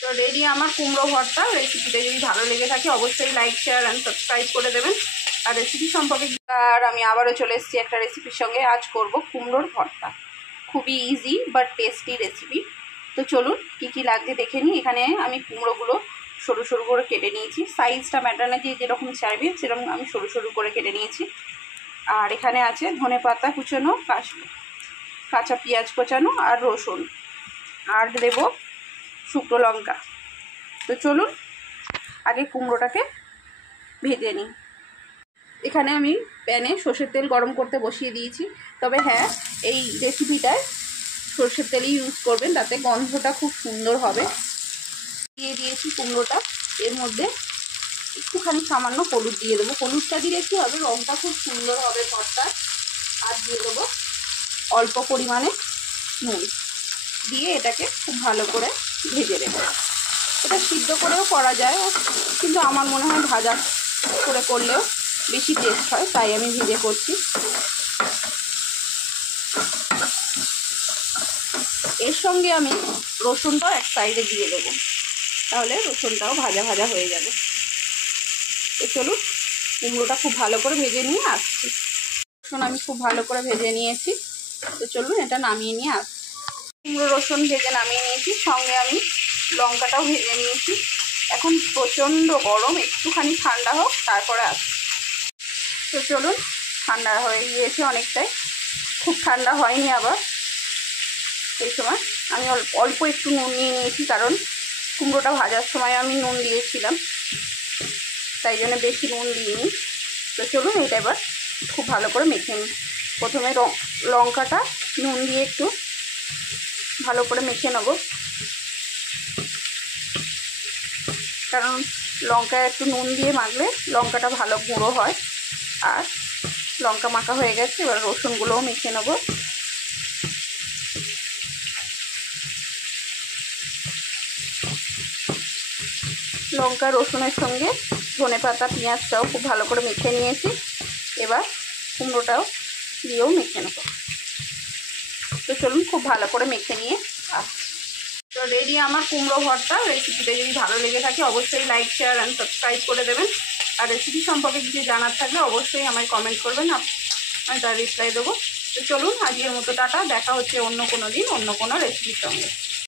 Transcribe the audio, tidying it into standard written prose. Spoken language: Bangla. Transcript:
তো রেডি আমার কুমড়ো ভর্তা। রেসিপিটা যদি ভালো লেগে থাকে অবশ্যই লাইক, শেয়ার অ্যান্ড সাবস্ক্রাইব করে দেবেন। আর রেসিপি সম্পর্কে আর আমি আবারও চলে এসেছি একটা রেসিপির সঙ্গে। আজ করব কুমড়োর ভর্তা। খুবই ইজি বাট টেস্টি রেসিপি। তো চলুন কী কী লাগবে দেখে নিই। এখানে আমি কুমড়োগুলো সরু সরু করে কেটে নিয়েছি। সাইজটা ম্যাটার না, যে যেরকম চাইবে সেরকম আমি সরু সরু করে কেটে নিয়েছি। আর এখানে আছে ধনেপাতা কুচানো, কাঁচা পেঁয়াজ কোচানো আর রসুন, আর দেব শুকনো লঙ্কা। তো চলুন আগে কুমড়োটাকে ভেজে নিই। এখানে আমি প্যানে সর্ষের তেল গরম করতে বসিয়ে দিয়েছি। তবে হ্যাঁ, এই রেসিপিটায় সর্ষের তেলই ইউজ করবেন, তাতে গন্ধটা খুব সুন্দর হবে। দিয়ে দিয়েছি কুমড়োটা। এর মধ্যে একটুখানি সামান্য হলুদ দিয়ে দেবো। হলুদটা দিলে কী হবে, রঙটা খুব সুন্দর হবে ভর্তার। আর দিয়ে দেবো অল্প পরিমাণে নুন। দিয়ে এটাকে খুব ভালো করে ভেজে দেবো। এটা সিদ্ধ করেও করা যায়, কিন্তু আমার মনে হয় ভাজা করে করলেও বেশি টেস্ট হয়, তাই আমি ভেজে করছি। এর সঙ্গে আমি রসুনটাও এক সাইডে দিয়ে দেবো, তাহলে রসুনটাও ভাজা ভাজা হয়ে যাবে। তো চলুন কুমড়োটা খুব ভালো করে ভেজে নিয়ে আসছি। রসুন আমি খুব ভালো করে ভেজে নিয়েছি। তো চলুন এটা নামিয়ে নিয়ে আসছি। কুমড়ো রসুন ভেজে নামিয়ে নিয়েছি, সঙ্গে আমি লঙ্কাটাও ভেজে নিয়েছি। এখন প্রচণ্ড গরম, একটুখানি ঠান্ডা হোক তারপরে আসছি। তো চলুন, ঠান্ডা হয়ে গিয়েছে অনেকটাই, খুব ঠান্ডা হয়নি আবার। এই সময় আমি অল্প একটু নুন নিয়ে নিয়েছি, কারণ কুমড়োটা ভাজার সময় আমি নুন দিয়েছিলাম, তাই জন্য বেশি নুন দিইনি। তো চলুন এটা এবার খুব ভালো করে মেখে নিই। প্রথমে লঙ্কাটা নুন দিয়ে একটু ভালো করে মেখে নেব, কারণ লঙ্কায় একটু নুন দিয়ে মাখলে লঙ্কাটা ভালো গুঁড়ো হয়। আর লঙ্কা মাখা হয়ে গেছে, এবার রসুনগুলোও মেখে নেব। লঙ্কা রসুনের সঙ্গে ধনেপাতা পেঁয়াজটাও খুব ভালো করে মেখে নিয়েছি। এবার কুমড়োটাও দিয়েও মেখে নেব। তো চলুন খুব ভালো করে মেখে নিয়ে আসছি। তো রেডি আমার কুমড়ো ভর্তা। রেসিপিটা যদি ভালো লেগে থাকে অবশ্যই লাইক, শেয়ার অ্যান্ড সাবস্ক্রাইব করে দেবেন। আর রেসিপি সম্পর্কে কিছু জানার থাকলে অবশ্যই আমায় কমেন্ট করবেন, আমি তার রিপ্লাই দেবো। তো চলুন আজকের মতো টাটা। দেখা হচ্ছে অন্য কোনো দিন অন্য কোনো রেসিপির সঙ্গে।